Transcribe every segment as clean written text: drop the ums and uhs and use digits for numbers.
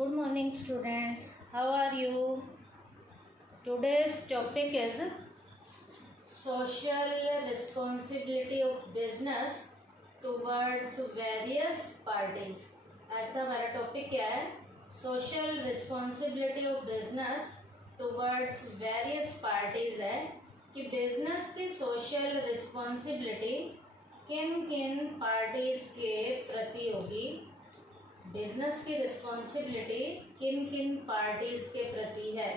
Good morning, students. How are you? Today's topic is social responsibility of business towards various parties. आज का हमारा topic क्या है? Social responsibility of business towards various parties है कि business की social responsibility किन किन पार्टीज के प्रति होगी, बिजनेस की रिस्पॉन्सिबिलिटी किन किन पार्टीज के प्रति है।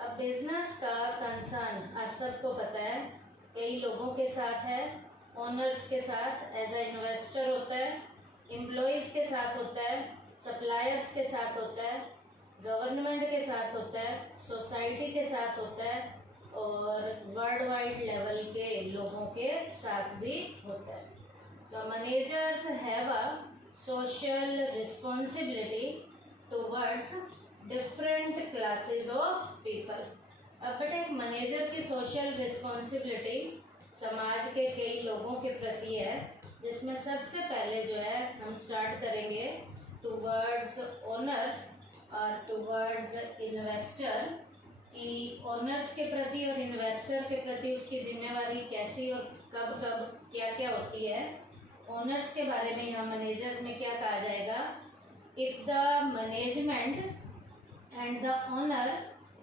अब बिजनेस का कंसर्न आप सबको पता है कई लोगों के साथ है, ओनर्स के साथ एज ए इन्वेस्टर होता है, एम्प्लॉयज़ के साथ होता है, सप्लायर्स के साथ होता है, गवर्नमेंट के साथ होता है, सोसाइटी के साथ होता है और वर्ल्ड वाइड लेवल के लोगों के साथ भी होता है। तो managers have a social responsibility towards different classes of people। अब बेटा एक मैनेजर की सोशल रिस्पॉन्सिबिलिटी समाज के कई लोगों के प्रति है, जिसमें सबसे पहले जो है हम स्टार्ट करेंगे टुवर्ड्स ओनर्स और टुवर्ड्स इन्वेस्टर कि ओनर्स के प्रति और इन्वेस्टर के प्रति उसकी जिम्मेवारी कैसी और कब कब क्या क्या होती है। ओनर्स के बारे में यहाँ मैनेजर में क्या कहा जाएगा, if the management and the owner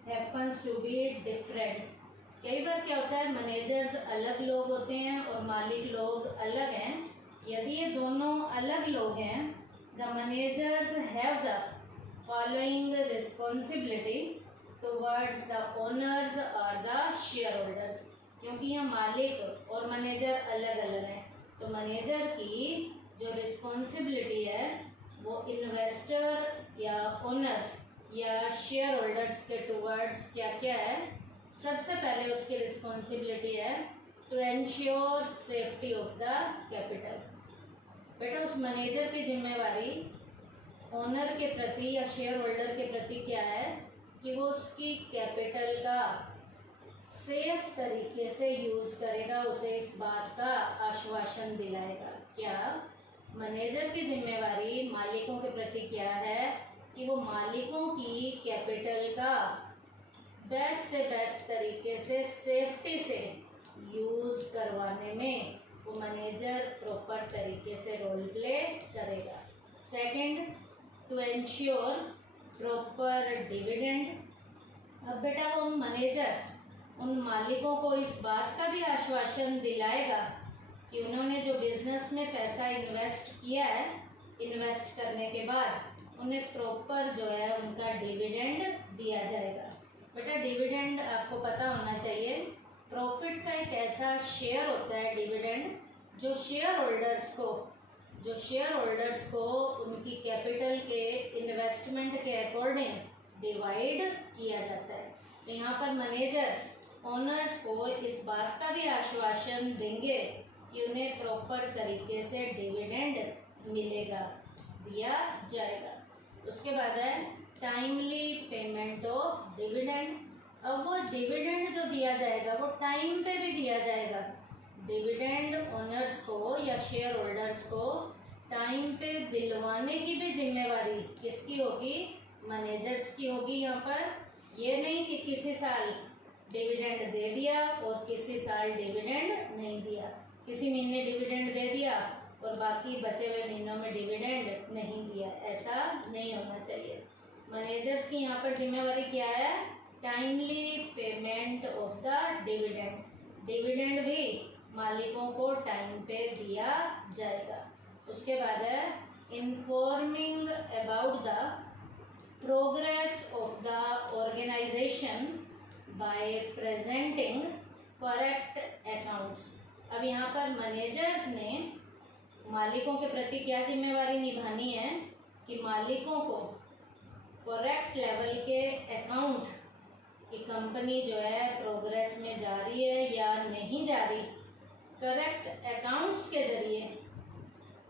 happens to be different. कई बार क्या होता है मैनेजर्स अलग लोग होते हैं और मालिक लोग अलग हैं। यदि ये दोनों अलग लोग हैं, the managers have the following responsibility towards the owners और द शेयर होल्डर्स। क्योंकि यहाँ मालिक और मैनेजर अलग अलग हैं, तो मैनेजर की जो रिस्पॉन्सिबिलिटी है वो इन्वेस्टर या ओनर्स या शेयर होल्डर्स के टुवर्ड्स क्या क्या है। सबसे पहले उसकी रिस्पॉन्सिबिलिटी है to ensure safety of the capital. बेटा उस मैनेजर की जिम्मेवारी ओनर के प्रति या शेयर होल्डर के प्रति क्या है कि वो उसकी कैपिटल का सेफ तरीके से यूज करेगा, उसे इस बात का आश्वासन दिलाएगा। क्या मैनेजर की जिम्मेवारी मालिकों के प्रति क्या है कि वो मालिकों की कैपिटल का बेस्ट से बेस्ट तरीके से सेफ्टी से यूज करवाने में वो मैनेजर प्रॉपर तरीके से रोल प्ले करेगा। Second, to ensure proper dividend. अब बेटा वो मैनेजर उन मालिकों को इस बात का भी आश्वासन दिलाएगा कि उन्होंने जो बिजनेस में पैसा इन्वेस्ट किया है, इन्वेस्ट करने के बाद उन्हें प्रॉपर जो है उनका डिविडेंड दिया जाएगा। बेटा डिविडेंड आपको पता होना चाहिए, प्रॉफिट का एक ऐसा शेयर होता है डिविडेंड जो शेयर होल्डर्स को उनकी कैपिटल के इन्वेस्टमेंट के अकॉर्डिंग डिवाइड किया जाता है। तो यहाँ पर मैनेजर्स ओनर्स को इस बात का भी आश्वासन देंगे कि उन्हें प्रॉपर तरीके से डिविडेंड मिलेगा, दिया जाएगा। उसके बाद है टाइमली पेमेंट ऑफ डिविडेंड। अब वो डिविडेंड जो दिया जाएगा वो टाइम पे भी दिया जाएगा। डिविडेंड ओनर्स को या शेयर होल्डर्स को टाइम पे दिलवाने की भी जिम्मेवारी किसकी होगी, मैनेजर्स की होगी। यहाँ पर ये नहीं कि किसी साल डिविडेंड दे दिया और किसी साल डिविडेंड नहीं दिया, किसी महीने डिविडेंड दे दिया और बाकी बचे हुए महीनों में डिविडेंड नहीं दिया, ऐसा नहीं होना चाहिए। मैनेजर्स की यहाँ पर जिम्मेवारी क्या है, timely payment of the dividend. Dividend भी मालिकों को टाइम पे दिया जाएगा। उसके बाद है informing about the progress of the organisation by presenting correct accounts. अब यहाँ पर मैनेजर्स ने मालिकों के प्रति क्या जिम्मेवारी निभानी है कि मालिकों को करेक्ट लेवल के अकाउंट कि कंपनी जो है प्रोग्रेस में जा रही है या नहीं जा रही, करेक्ट अकाउंट्स के जरिए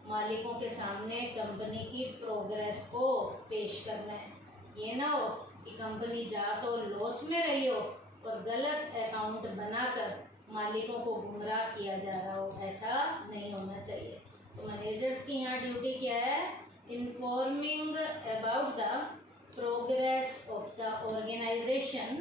मालिकों के सामने कंपनी की प्रोग्रेस को पेश करना है। ये ना हो कि कंपनी जा तो लॉस में रही हो और गलत अकाउंट बनाकर मालिकों को गुमराह किया जा रहा हो, ऐसा नहीं होना चाहिए। तो मैनेजर्स की यहाँ ड्यूटी क्या है, informing about the progress of the organisation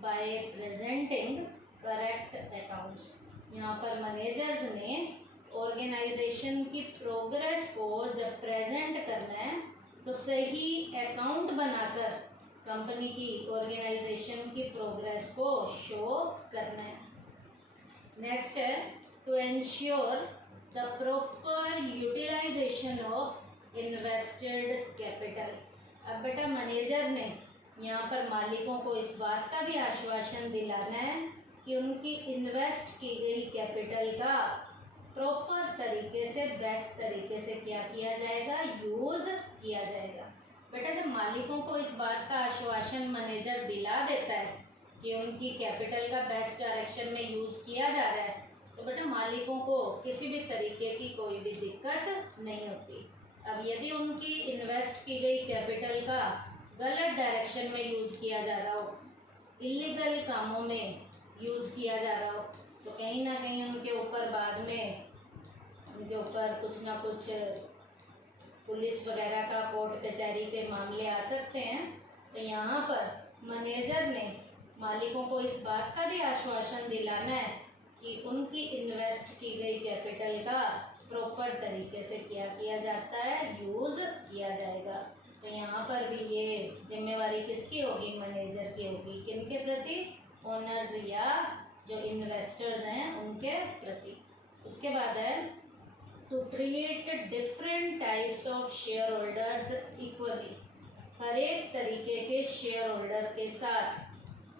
by presenting correct accounts. यहाँ पर मैनेजर्स ने ऑर्गेनाइजेशन की प्रोग्रेस को जब प्रेजेंट करना है तो सही अकाउंट बनाकर कंपनी की ऑर्गेनाइजेशन की प्रोग्रेस को शो करना है। नेक्स्ट है to ensure the proper utilisation of invested capital. अब बेटा मैनेजर ने यहाँ पर मालिकों को इस बात का भी आश्वासन दिलाना है कि उनकी इन्वेस्ट की गई कैपिटल का प्रॉपर तरीके से, बेस्ट तरीके से क्या किया जाएगा, यूज़ किया जाएगा। बेटा जब मालिकों को इस बात का आश्वासन मैनेजर दिला देता है कि उनकी कैपिटल का बेस्ट डायरेक्शन में यूज़ किया जा रहा है तो बेटा मालिकों को किसी भी तरीके की कोई भी दिक्कत नहीं होती। अब यदि उनकी इन्वेस्ट की गई कैपिटल का गलत डायरेक्शन में यूज़ किया जा रहा हो, इलीगल कामों में यूज़ किया जा रहा हो, तो कहीं ना कहीं उनके ऊपर बाद में उनके ऊपर कुछ ना कुछ पुलिस वगैरह का, कोर्ट कचहरी के मामले आ सकते हैं। तो यहाँ पर मैनेजर ने मालिकों को इस बात का भी आश्वासन दिलाना है कि उनकी इन्वेस्ट की गई कैपिटल का प्रॉपर तरीके से क्या किया जाता है, यूज़ किया जाएगा। तो यहाँ पर भी ये जिम्मेवारी किसकी होगी, मैनेजर की होगी। किनके प्रति, ओनर्स या जो इन्वेस्टर्स हैं उनके प्रति। उसके बाद है to treat different types of shareholders equally. हर एक तरीके के शेयर होल्डर के साथ,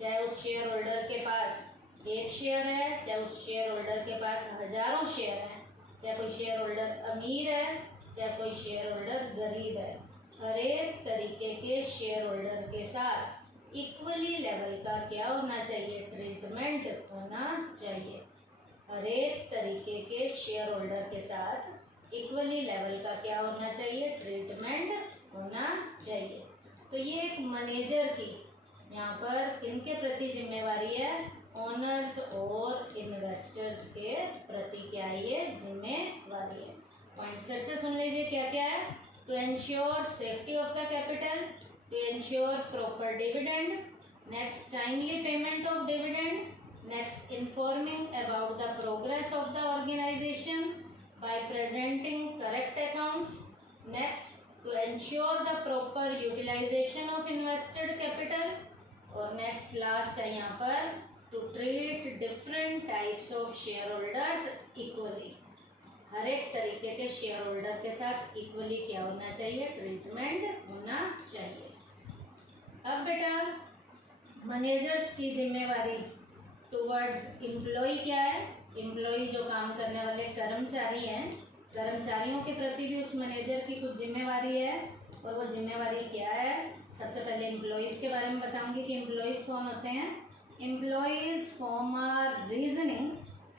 चाहे उस शेयर होल्डर के पास एक शेयर है, चाहे उस शेयर होल्डर के पास हजारों शेयर हैं, चाहे कोई शेयर होल्डर अमीर है, चाहे कोई शेयर होल्डर गरीब है, हर एक तरीके के शेयर होल्डर के साथ इक्वली लेवल का क्या होना चाहिए, ट्रीटमेंट होना चाहिए। हर एक तरीके के शेयर होल्डर के साथ इक्वली लेवल का क्या होना चाहिए, ट्रीटमेंट होना चाहिए। तो ये एक मैनेजर की यहाँ पर किनके प्रति जिम्मेवारी है, ओनर्स और इन्वेस्टर्स के प्रति क्या ये जिम्मेवारी है। पॉइंट फिर से सुन लीजिए क्या क्या है। To ensure safety of the capital, to ensure proper dividend, next timely payment of dividend, next informing about the progress of the organization by presenting correct accounts, next to ensure the proper utilization of invested capital, और next last है यहाँ पर to treat different types of shareholders equally। हर एक तरीके के share holder के साथ equally क्या होना चाहिए, ट्रीटमेंट होना चाहिए। अब बेटा मैनेजर्स की जिम्मेवारी टूवर्ड्स एम्प्लॉय क्या है, एम्प्लॉय जो काम करने वाले कर्मचारी हैं, कर्मचारियों के प्रति भी उस मैनेजर की कुछ जिम्मेवारी है। और वो जिम्मेवारी क्या है, सबसे पहले एम्प्लॉयज़ के बारे में बताऊंगी कि एम्प्लॉयज़ कौन होते हैं। Employees form are reasoning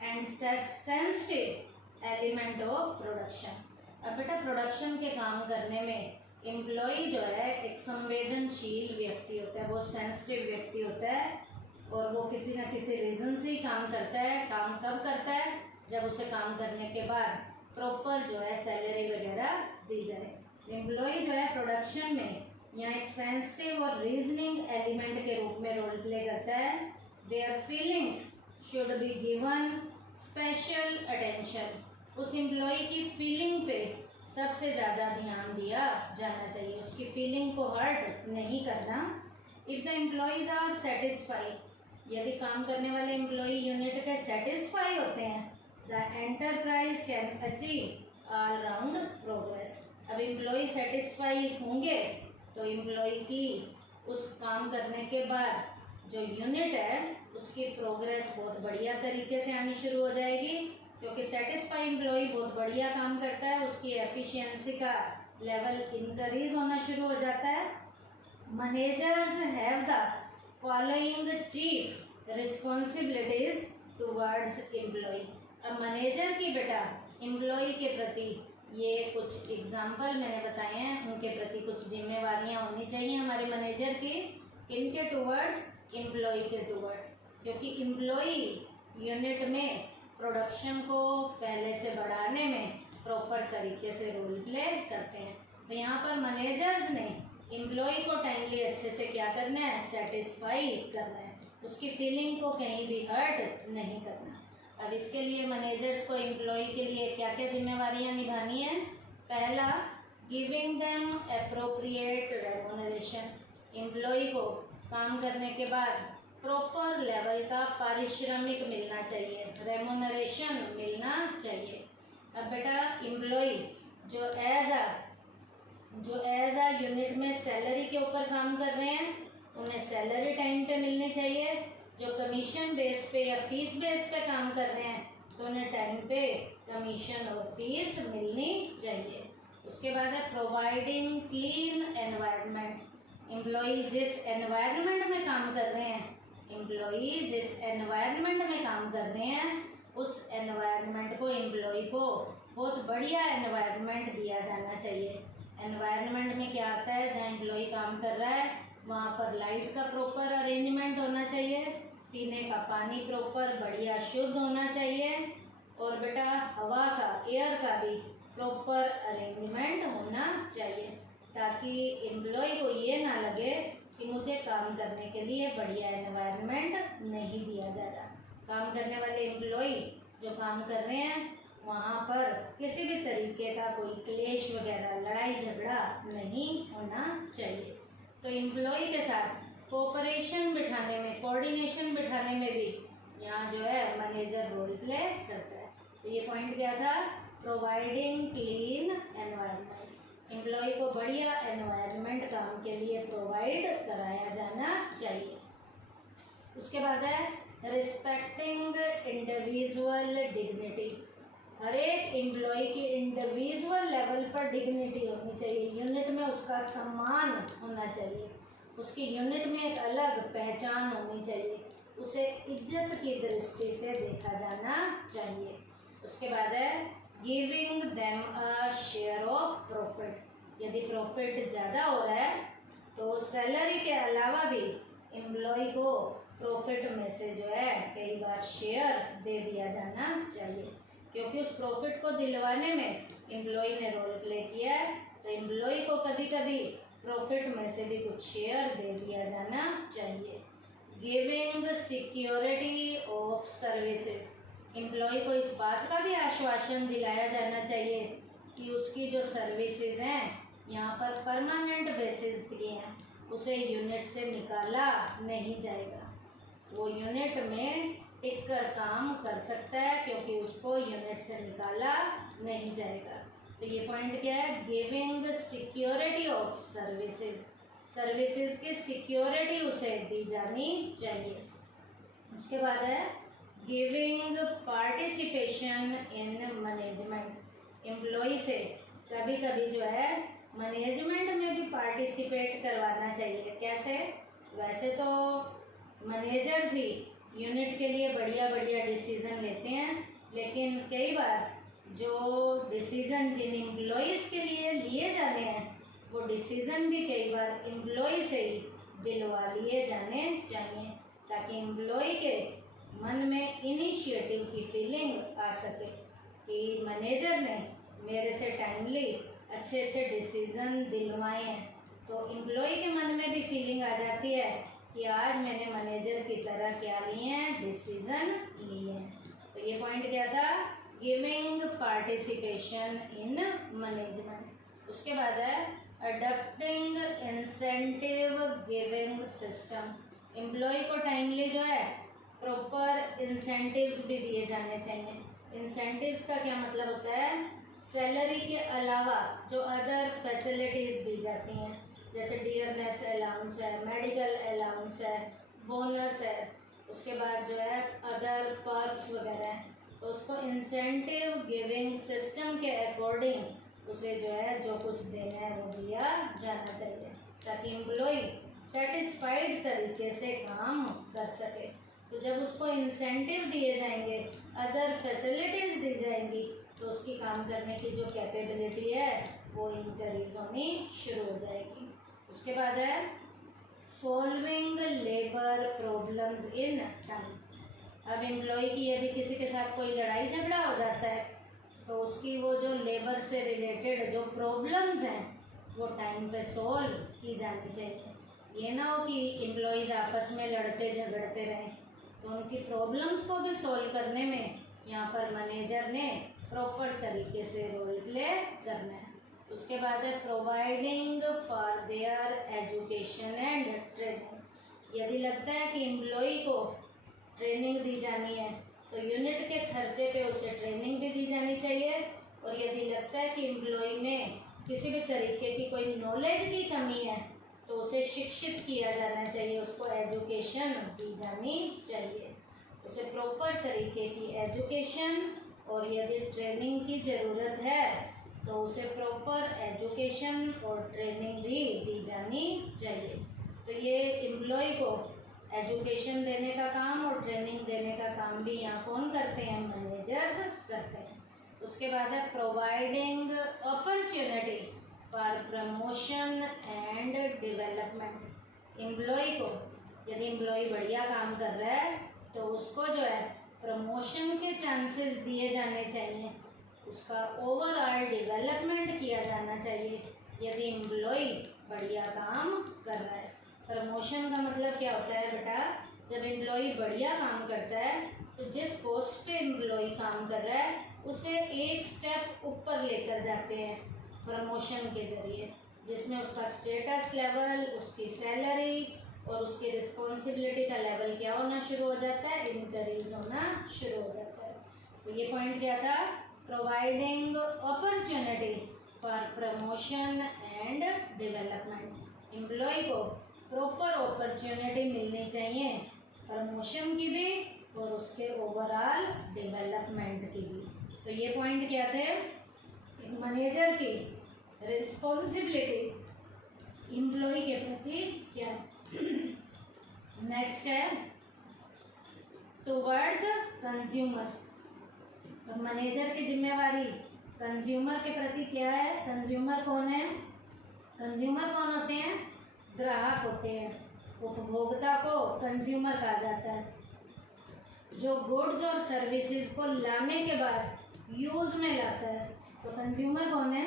and sensitive element of production. अब बेटा प्रोडक्शन के काम करने में एम्प्लॉय जो है एक संवेदनशील व्यक्ति होता है, वो सेंसिटिव व्यक्ति होता है और वो किसी न किसी रीज़न से ही काम करता है। काम कब करता है, जब उसे काम करने के बाद प्रॉपर जो है सैलरी वगैरह दी जाए। एम्प्लॉय जो है प्रोडक्शन में यहाँ एक सेंसिटिव और रीजनिंग एलिमेंट के रूप में रोल प्ले करता है। Their feelings should be given special attention. उस एम्प्लॉय की फीलिंग पे सबसे ज़्यादा ध्यान दिया जाना चाहिए, उसकी फीलिंग को हर्ट नहीं करना। If the employees are satisfied, यदि काम करने वाले एम्प्लॉय यूनिट के सेटिस्फाई होते हैं, the enterprise can achieve all round progress. अब एम्प्लॉय सेटिस्फाई होंगे तो एम्प्लॉय की उस काम करने के बाद जो यूनिट है उसकी प्रोग्रेस बहुत बढ़िया तरीके से आनी शुरू हो जाएगी, क्योंकि सेटिस्फाई एम्प्लॉय बहुत बढ़िया काम करता है, उसकी एफिशिएंसी का लेवल इंक्रीज होना शुरू हो जाता है। Managers have the following chief responsibilities towards employee. अब मैनेजर की बेटा एम्प्लॉय के प्रति ये कुछ एग्जाम्पल मैंने बताए हैं, उनके प्रति कुछ जिम्मेवारियां होनी चाहिए हमारे मैनेजर की। किनके टूवर्ड्स, एम्प्लॉय के टूवर्ड्स, क्योंकि एम्प्लॉय यूनिट में प्रोडक्शन को पहले से बढ़ाने में प्रॉपर तरीके से रोल प्ले करते हैं। तो यहाँ पर मैनेजर्स ने एम्प्लॉय को टाइमली अच्छे से क्या करना है, सेटिस्फाई करना है, उसकी फीलिंग को कहीं भी हर्ट नहीं करना। अब इसके लिए मैनेजर्स को एम्प्लॉय के लिए क्या क्या जिम्मेवारियां निभानी है। पहला, giving them appropriate remuneration, employee को काम करने के बाद प्रॉपर लेवल का पारिश्रमिक मिलना चाहिए, रेम्यूनरेशन मिलना चाहिए। अब बेटा एम्प्लॉय जो एज आ यूनिट में सैलरी के ऊपर काम कर रहे हैं, उन्हें सैलरी टाइम पे मिलनी चाहिए। जो कमीशन बेस पे या फीस बेस पे काम कर रहे हैं तो उन्हें टाइम पे कमीशन और फीस मिलनी चाहिए। उसके बाद है प्रोवाइडिंग क्लीन एनवायरनमेंट, एम्प्लॉय जिस एनवायरनमेंट में काम कर रहे हैं, उस एनवायरनमेंट को एम्प्लॉय को बहुत बढ़िया एनवायरनमेंट दिया जाना चाहिए। एनवायरनमेंट में क्या आता है, जहाँ एम्प्लॉय काम कर रहा है वहाँ पर लाइट का प्रॉपर अरेंजमेंट होना चाहिए, पीने का पानी प्रॉपर बढ़िया शुद्ध होना चाहिए, और बेटा हवा का, एयर का भी प्रॉपर अरेंजमेंट होना चाहिए, ताकि एम्प्लॉय को ये ना लगे कि मुझे काम करने के लिए बढ़िया एनवायरनमेंट नहीं दिया जा रहा। काम करने वाले एम्प्लॉय जो काम कर रहे हैं वहाँ पर किसी भी तरीके का कोई क्लेश वगैरह, लड़ाई झगड़ा नहीं होना चाहिए। तो एम्प्लॉय के साथ कोऑपरेशन बिठाने में, कोऑर्डिनेशन बिठाने में भी यहाँ जो है मैनेजर रोल प्ले करता है। तो ये पॉइंट क्या था, प्रोवाइडिंग क्लीन एनवायरनमेंट, एम्प्लॉय को बढ़िया एनवायरनमेंट काम के लिए प्रोवाइड कराया जाना चाहिए। उसके बाद है रिस्पेक्टिंग इंडिविजुअल डिग्निटी, हर एक एम्प्लॉय की इंडिविजुअल लेवल पर डिग्निटी होनी चाहिए, यूनिट में उसका सम्मान होना चाहिए, उसकी यूनिट में एक अलग पहचान होनी चाहिए, उसे इज्जत की दृष्टि से देखा जाना चाहिए। उसके बाद है giving them a share of profit, यदि प्रॉफिट ज़्यादा हो रहा है तो सैलरी के अलावा भी एम्प्लॉय को प्रॉफिट में से जो है कई बार शेयर दे दिया जाना चाहिए, क्योंकि उस प्रॉफिट को दिलवाने में एम्प्लॉय ने रोल प्ले किया है, तो एम्प्लॉय को कभी कभी प्रॉफिट में से भी कुछ शेयर दे दिया जाना चाहिए। Giving security of services, employee को इस बात का भी आश्वासन दिलाया जाना चाहिए कि उसकी जो सर्विसेज हैं यहाँ पर परमानेंट बेसिस पे हैं, उसे यूनिट से निकाला नहीं जाएगा, वो यूनिट में टिक कर काम कर सकता है क्योंकि उसको यूनिट से निकाला नहीं जाएगा। तो ये पॉइंट क्या है, giving security of services, services की सिक्योरिटी उसे दी जानी चाहिए। उसके बाद है giving participation in management, employee से कभी कभी जो है मैनेजमेंट में भी पार्टिसिपेट करवाना चाहिए। कैसे, वैसे तो मैनेजर्स ही यूनिट के लिए बढ़िया बढ़िया डिसीज़न लेते हैं, लेकिन कई बार जो डिसीज़न जिन एम्प्लॉयज़ के लिए लिए जाने हैं वो डिसीज़न भी कई बार एम्प्लॉय से ही दिलवा लिए जाने चाहिए, ताकि एम्प्लॉय के मन में इनिशिएटिव की फीलिंग आ सके कि मैनेजर ने मेरे से टाइमली अच्छे अच्छे डिसीज़न दिलवाए हैं, तो एम्प्लॉय के मन में भी फीलिंग आ जाती है कि आज मैंने मैनेजर की तरह क्या लिए हैं, डिसीज़न लिए हैं। तो ये पॉइंट क्या था, गिविंग पार्टिसिपेशन इन मैनेजमेंट। उसके बाद है adopting incentive giving system, employee को टाइमली जो है प्रॉपर इंसेंटिव्स भी दिए जाने चाहिए। इंसेंटिव्स का क्या मतलब होता है, सैलरी के अलावा जो अदर फैसिलिटीज़ दी जाती हैं, जैसे डियरनेस अलाउंस है, मेडिकल अलाउंस है, बोनस है, उसके बाद जो है अदर पर्क्स वगैरह हैं, तो उसको इंसेंटिव गिविंग सिस्टम के अकॉर्डिंग उसे जो है जो कुछ देना है वो दिया जाना चाहिए, ताकि एम्प्लॉय सेटिस्फाइड तरीके से काम कर सके। तो जब उसको इंसेंटिव दिए जाएंगे, अदर फैसिलिटीज़ दी जाएंगी, तो उसकी काम करने की जो कैपेबिलिटी है वो इंक्रीज होनी शुरू हो जाएगी। उसके बाद है solving labour problems in time, अब एम्प्लॉय की यदि किसी के साथ कोई लड़ाई झगड़ा हो जाता है तो उसकी वो जो लेबर से रिलेटेड जो प्रॉब्लम्स हैं वो टाइम पे सोल्व की जानी चाहिए। ये ना हो कि एम्प्लॉयज़ आपस में लड़ते झगड़ते रहें। तो उनकी प्रॉब्लम्स को भी सोल्व करने में यहाँ पर मैनेजर ने प्रॉपर तरीके से रोल प्ले करना है। उसके बाद है providing for their education and training. यदि लगता है कि एम्प्लॉय को ट्रेनिंग दी जानी है तो यूनिट के खर्चे पे उसे ट्रेनिंग भी दी जानी चाहिए। और यदि लगता है कि एम्प्लॉय में किसी भी तरीके की कोई नॉलेज की कमी है तो उसे शिक्षित किया जाना चाहिए, उसको एजुकेशन दी जानी चाहिए, उसे प्रॉपर तरीके की एजुकेशन और यदि ट्रेनिंग की ज़रूरत है तो उसे प्रॉपर एजुकेशन और ट्रेनिंग भी दी जानी चाहिए। तो ये एम्प्लॉय को एजुकेशन देने का काम और ट्रेनिंग देने का काम भी यहाँ कौन करते हैं? मैनेजर्स करते हैं। उसके बाद है providing opportunity for promotion and development. Employee को यदि एम्प्लॉय बढ़िया काम कर रहा है तो उसको जो है प्रमोशन के चांसेस दिए जाने चाहिए, उसका ओवरऑल डेवलपमेंट किया जाना चाहिए यदि एम्प्लॉय बढ़िया काम कर रहा है। प्रमोशन का मतलब क्या होता है बेटा? जब एम्प्लॉय बढ़िया काम करता है तो जिस पोस्ट पे एम्प्लॉय काम कर रहा है उसे एक स्टेप ऊपर लेकर जाते हैं प्रमोशन के ज़रिए, जिसमें उसका स्टेटस लेवल, उसकी सैलरी और उसकी रिस्पॉन्सिबिलिटी का लेवल क्या होना शुरू हो जाता है? इंक्रीज होना शुरू हो जाता है। तो ये पॉइंट क्या था? Providing opportunity for promotion and development. Employee को प्रॉपर अपॉर्चुनिटी मिलनी चाहिए प्रमोशन की भी और उसके ओवरऑल डेवलपमेंट की भी। तो ये पॉइंट क्या थे? मैनेजर की रिस्पॉन्सिबिलिटी एम्प्लॉय के प्रति क्या। नेक्स्ट है टुवर्ड्स कंज्यूमर। तो मैनेजर की जिम्मेवारी कंज्यूमर के प्रति क्या है? कंज्यूमर कौन है? कंज्यूमर कौन होते हैं? ग्राहक होते हैं। उपभोक्ता को कंज्यूमर कहा जाता है। जो गुड्स और सर्विसेज को लाने के बाद यूज में लाता है। तो कंज्यूमर कौन है?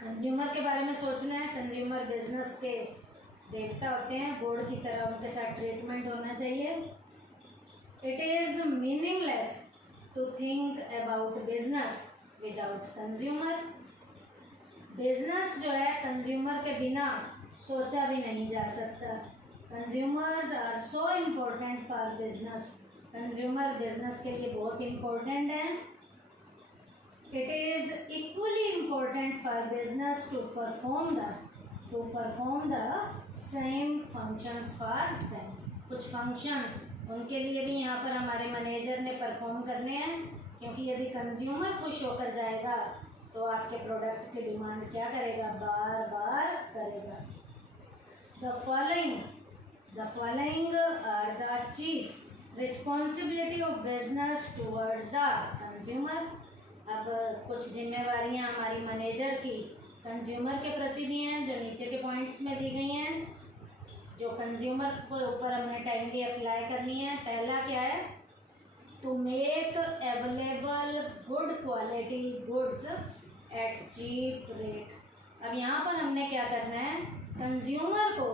कंज्यूमर के बारे में सोचना है। कंज्यूमर बिजनेस के देवता होते हैं, गॉड की तरह उनके साथ ट्रीटमेंट होना चाहिए। It is meaningless to think about business without consumer. Business जो है कंज्यूमर के बिना सोचा भी नहीं जा सकता। Consumers are so important for business. Consumer business के लिए बहुत इम्पोर्टेंट है। It is equally important for business to perform the same functions for them. कुछ फंक्शंस उनके लिए भी यहाँ पर हमारे मैनेजर ने परफॉर्म करने हैं, क्योंकि यदि कंज्यूमर खुश होकर जाएगा तो आपके प्रोडक्ट की डिमांड क्या करेगा? बार बार करेगा। The following are the chief responsibility of business towards the consumer. अब कुछ जिम्मेवारियां हमारी मैनेजर की कंज्यूमर के प्रति भी हैं, जो नीचे के पॉइंट्स में दी गई हैं, जो कंज्यूमर के ऊपर हमने टाइमली अप्लाई करनी है। पहला क्या है? To make available good quality goods at cheap rate. अब यहाँ पर हमने क्या करना है? कंज्यूमर को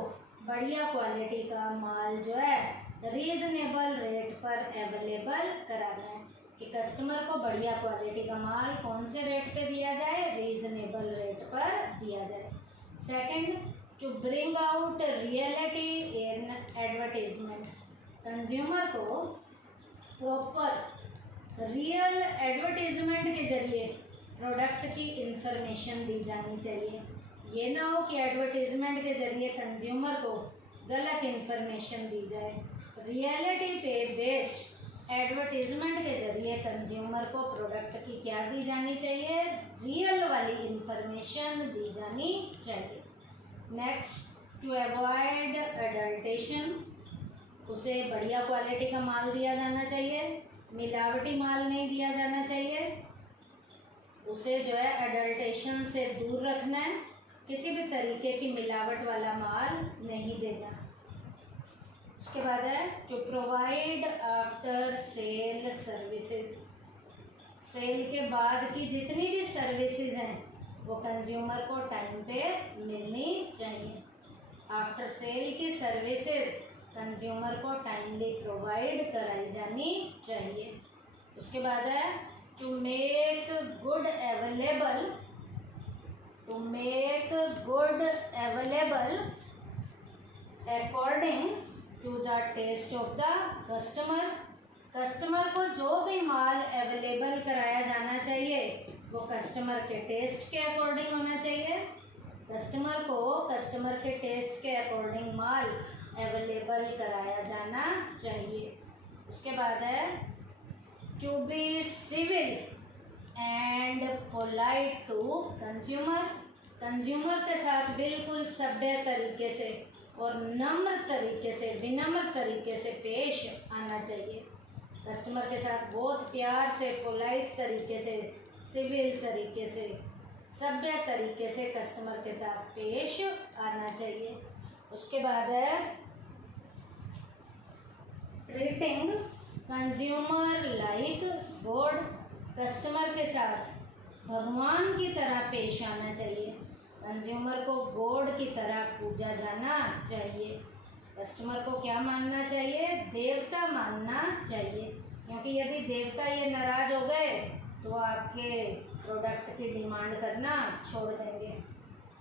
बढ़िया क्वालिटी का माल जो है रीजनेबल रेट पर अवेलेबल कराना है कि कस्टमर को बढ़िया क्वालिटी का माल कौन से रेट पे दिया जाए? रीजनेबल रेट पर दिया जाए। Second, to bring out reality in advertisement. Consumer को प्रॉपर रियल एडवर्टीजमेंट के जरिए प्रोडक्ट की इंफॉर्मेशन दी जानी चाहिए। ये ना हो कि एडवर्टीजमेंट के जरिए कंज्यूमर को गलत इंफॉर्मेशन दी जाए। रियलिटी पे बेस्ड एडवर्टीजमेंट के जरिए कंज्यूमर को प्रोडक्ट की क्या दी जानी चाहिए? रियल वाली इंफॉर्मेशन दी जानी चाहिए। Next, to avoid adulteration. उसे बढ़िया क्वालिटी का माल दिया जाना चाहिए, मिलावटी माल नहीं दिया जाना चाहिए। उसे जो है अडल्टेशन से दूर रखना है, किसी भी तरीके की मिलावट वाला माल नहीं देना। उसके बाद है to provide after sale services. Sale के बाद की जितनी भी सर्विसेज हैं वो कंज्यूमर को टाइम पे मिलनी चाहिए। आफ्टर सेल की सर्विसेज कंज्यूमर को टाइमली प्रोवाइड कराई जानी चाहिए। उसके बाद है to make good available according to the taste of the customer. Customer को जो भी माल अवेलेबल कराया जाना चाहिए वो कस्टमर के टेस्ट के अकॉर्डिंग होना चाहिए। कस्टमर को कस्टमर के टेस्ट के अकॉर्डिंग माल अवेलेबल कराया जाना चाहिए। उसके बाद है to be civil and polite to consumer. Consumer के साथ बिल्कुल सभ्य तरीके से और विनम्र तरीके से पेश आना चाहिए। कस्टमर के साथ बहुत प्यार से, पोलाइट तरीके से, सिविल तरीके से, सभ्य तरीके से कस्टमर के साथ पेश आना चाहिए। उसके बाद है treating consumer like God. Customer के साथ भगवान की तरह पेश आना चाहिए। कंज्यूमर को गॉड की तरह पूजा जाना चाहिए। कस्टमर को क्या मानना चाहिए? देवता मानना चाहिए, क्योंकि यदि देवता ये नाराज हो गए तो आपके प्रोडक्ट की डिमांड करना छोड़ देंगे।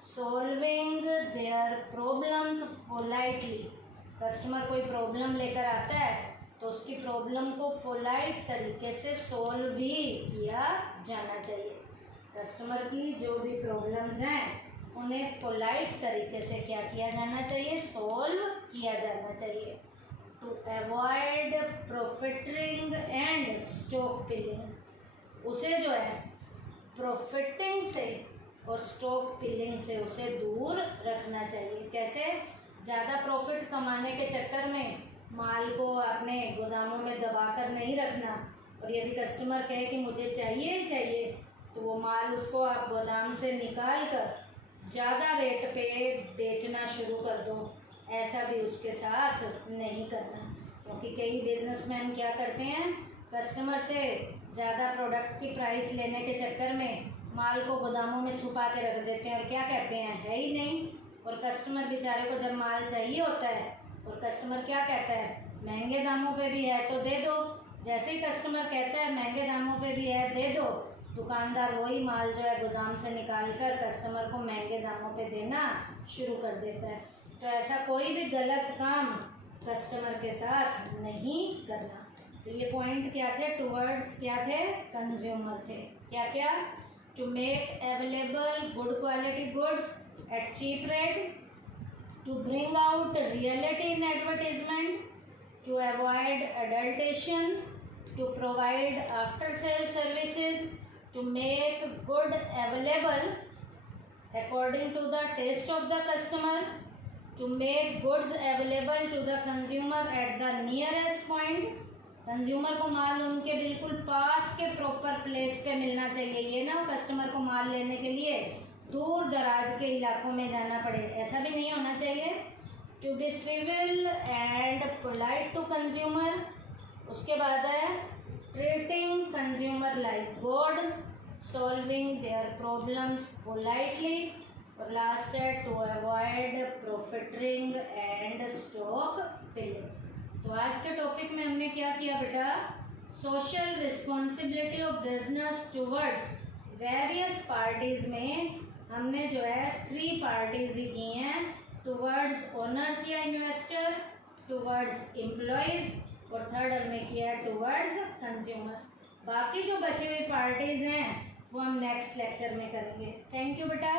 Solving their problems politely. Customer कोई प्रॉब्लम लेकर आता है तो उसकी प्रॉब्लम को पोलाइट तरीके से सॉल्व भी किया जाना चाहिए। कस्टमर की जो भी प्रॉब्लम्स हैं उन्हें पोलाइट तरीके से क्या किया जाना चाहिए? सॉल्व किया जाना चाहिए। To avoid profiting and stockpiling. उसे जो है प्रॉफिटिंग से और स्टॉक पिलिंग से उसे दूर रखना चाहिए। कैसे? ज़्यादा प्रॉफिट कमाने के चक्कर में माल को आपने गोदामों में दबाकर नहीं रखना, और यदि कस्टमर कहे कि मुझे चाहिए ही चाहिए तो वो माल उसको आप गोदाम से निकाल कर ज़्यादा रेट पे बेचना शुरू कर दो। ऐसा भी उसके साथ नहीं करना, क्योंकि कई बिजनेसमैन क्या करते हैं, कस्टमर से ज़्यादा प्रोडक्ट की प्राइस लेने के चक्कर में माल को गोदामों में छुपा के रख देते हैं और क्या कहते हैं, है ही नहीं। और कस्टमर बेचारे को जब माल चाहिए होता है और कस्टमर क्या कहता है, महंगे दामों पे भी है तो दे दो। जैसे ही कस्टमर कहता है महंगे दामों पे भी है दे दो, दुकानदार वही माल जो है गोदाम से निकाल कर कस्टमर को महंगे दामों पे देना शुरू कर देता है। तो ऐसा कोई भी गलत काम कस्टमर के साथ नहीं करना। तो ये पॉइंट क्या थे? टूवर्ड्स क्या थे? कंज्यूमर थे। क्या क्या? To make available good quality goods at cheap rate, to bring out reality in advertisement, to avoid adulteration, to provide after sale services, to make good available according to the taste of the customer, to make goods available to the consumer at the nearest point। Consumer को माल उनके बिल्कुल पास के proper place पे मिलना चाहिए। ये ना customer को माल लेने के लिए दूर दराज के इलाकों में जाना पड़े, ऐसा भी नहीं होना चाहिए। To be civil and polite to consumer. उसके बाद है treating consumer like god, solving their problems politely, और लास्ट है to avoid profiting and stockpiling. तो आज के टॉपिक में हमने क्या किया बेटा? Social responsibility of business towards various parties में हमने जो है 3 पार्टीज ही की हैं, टूवर्ड्स ओनर्स या इन्वेस्टर, टूवर्ड्स एम्प्लॉयज़, और थर्ड हमने किया टूवर्ड्स कंज्यूमर। बाकी जो बची हुई पार्टीज हैं वो हम नेक्स्ट लेक्चर में करेंगे। थैंक यू बेटा।